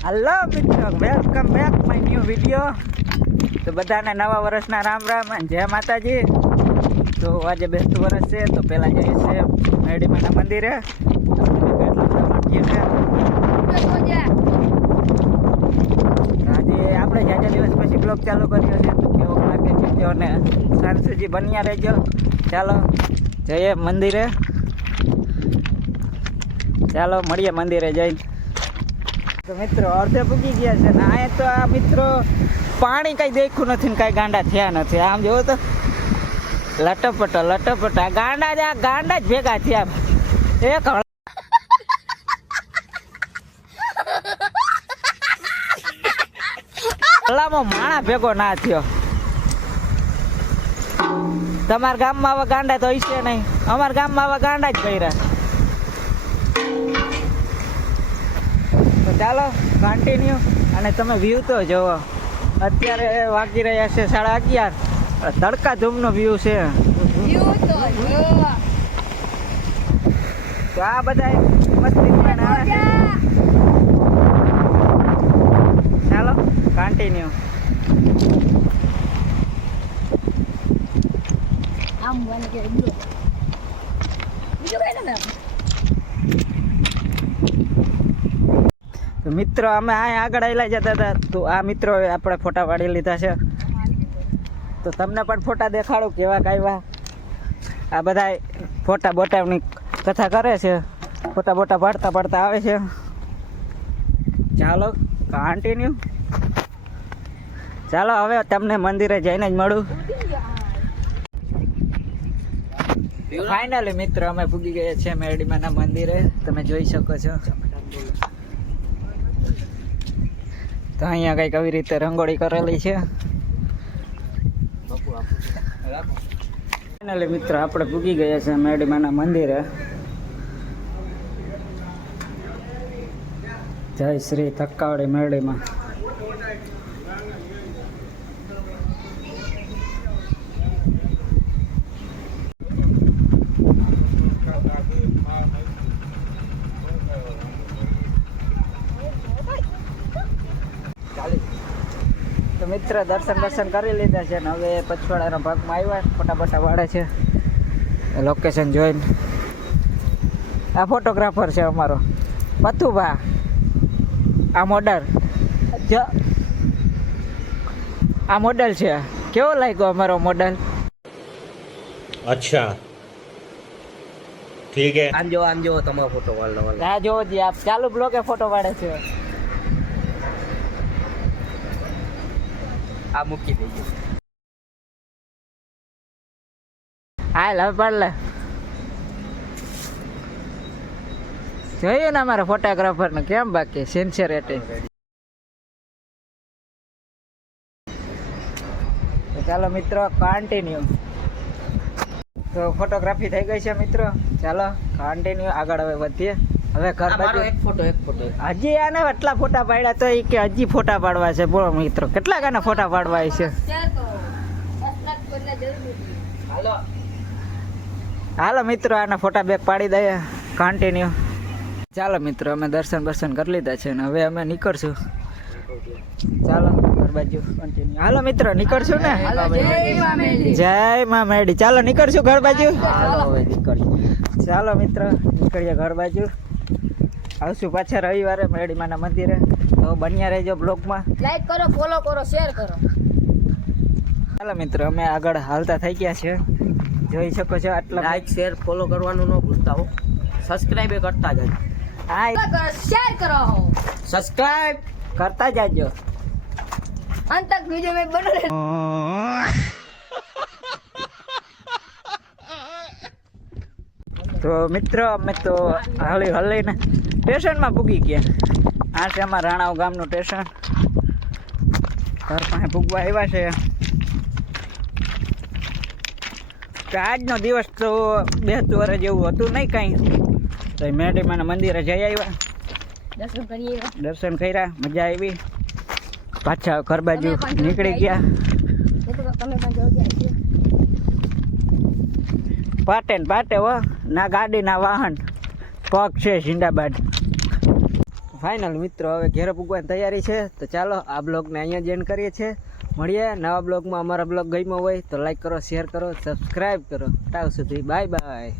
Hello મિત્રો, welcome back my new video. તો બધાને નવા વર્ષના રામ રામ અને જય માતાજી. તો આજે બેસતું વર્ષ છે, તો પહેલાં જઈએ છીએ મેરડીમાના મંદિરે. આજે આપણે જાજા દિવસ પછી બ્લોગ ચાલુ કર્યો છે, તો કેવો લાગે છે અને સાંજ સુધી બન્યા રહેજો. ચાલો જઈએ મંદિરે, ચાલો મળીએ મંદિરે જઈને. તો મિત્રો અડધે પૂગી ગયા છે ને અહીંયા તો આ મિત્રો પાણી કઈ દેખ્યું નથી ને કઈ ગાંડા થયા નથી. આમ જોવો તો લટપટ આ ગાંડા જ ભેગા થયા. એક હલામાં માણા ભેગો ના થયો. તમારા ગામમાં આવા ગાંડા તો હશે નહીં, અમારા ગામમાં આવા ગાંડા જ કર્યા. ચાલો કન્ટિન્યુ. અને તમે વ્યૂ તો જુઓ, અત્યારે વાગી રહ્યા છે 11:30. તડકા ધૂમનો વ્યૂ છે. તો આ બધા મસ્તી ચાલો કન્ટિન્યુ. તો મિત્રો અમે અહીંયા આગળ આવેલા જતા હતા, તો આ મિત્રો આપણે ફોટા પાડી લીધા છે. તો તમને પણ ફોટા દેખાડું કેવા કાયવા. આ બધા ફોટા બોટાની કથા કરે છે, ફોટા બોટા પાડતા આવે છે. ચાલો કન્ટિન્યુ. ચાલો હવે તમને મંદિરે જઈને જ મળું. ફાઇનલી મિત્રો અમે પૂગી ગયા છીએ મેરડીમાના મંદિરે, તમે જોઈ શકો છો. તો અહીંયા કંઈક આવી રીતે રંગોળી કરેલી છે. ફાઇનલી મિત્રો આપણે પૂગી ગયા છે મેરડીમાના મંદિરે. જય શ્રી તક્કાવડી મેરડીમાં. તો મિત્ર દર્શન કરી લીધા છે ને હવે પછવાડાના ભાગમાં આવ્યા, ફોટા બોટા પાડે છે લોકેશન જોઈને. આ ફોટોગ્રાફર છે અમારો પથુભા. આ મોડલ છે. કેવો લાગ્યો અમારો મોડલ? અચ્છા ઠીક હે. આમ જો તમારો ફોટો વાળો. આ જોવો જી, આપ ચાલુ બ્લોકે ફોટો પાડે છે. આ મૂકી દેજો. હાલ હવે પાડ લે. જોયું ને અમારા ફોટોગ્રાફર ને કેમ બાકી સિન્સિયરિટી. ચાલો મિત્રો કન્ટિન્યુ. તો ફોટોગ્રાફી થઈ ગઈ છે મિત્રો. ચાલો કન્ટિન્યુ આગળ હવે વધીએ. હવે ઘર બાજુ એક ફોટો હજી આને એટલા ફોટા પાડ્યા તો એ કે હજી ફોટા પાડવા છે. બોલો મિત્રો કેટલા ગાના ફોટા પાડવા છે. હાલો મિત્રો આના ફોટા બેગ પાડી દઈએ. કન્ટિન્યુ. ચાલો મિત્રો અમે દર્શન કરી લીધા છે ને હવે અમે નીકળશું. ચાલો ઘર બાજુ કન્ટિન્યુ. હાલો મિત્રો નીકળશું ને. જય મા મેરડી. ચાલો નીકળશું ઘર બાજુ. ચાલો મિત્રો નીકળીએ ઘર બાજુ. આવશું પાછા રવિવારે મેરડીમાના મંદિરે. તો બન્યા રહેજો બ્લોગમાં. લાઈક કરો, ફોલો કરો, શેર કરો. ચાલો મિત્રો અમે આગળ હાલતા થઈ ગયા છે, જોઈ શકો છો. આટલા લાઈક શેર ફોલો કરવાનું ન ભૂલતા હો. સબસ્ક્રાઇબ કરતા જાજો. હા શેર કરો, સબસ્ક્રાઇબ કરતા જાજો. અંત તક વિડિયો મેં બને. તો મિત્રો અમે તો હલીને સ્ટેશનમાં પૂગી ગયા. આ છે અમારા રાણાવ ગામનું સ્ટેશન. ઘર પાસે પૂગવા આવ્યા છે. તો આજનો દિવસ તો બેસતું વર્ષ જેવું હતું નહીં કાંઈ. તો મેરડીમાના મંદિરે જઈ આવ્યા, દર્શન કર્યા, મજા આવી. પાછા ઘર બાજુ નીકળી ગયા. પાટે ને પાટે હો, ના ગાડી ના વાહન, પગ છે જિંદાબાદ. ફાઇનલ મિત્રો હવે ઘેરે પૂગવાની તૈયારી છે. તો ચાલો આ બ્લોગને અહીંયા જ એન્ડ કરીએ છીએ. મળીએ નવા બ્લોગમાં. અમારા બ્લોગ ગમ્યો હોય તો લાઈક કરો, શેર કરો, સબસ્ક્રાઈબ કરો. ત્યાં સુધી બાય બાય.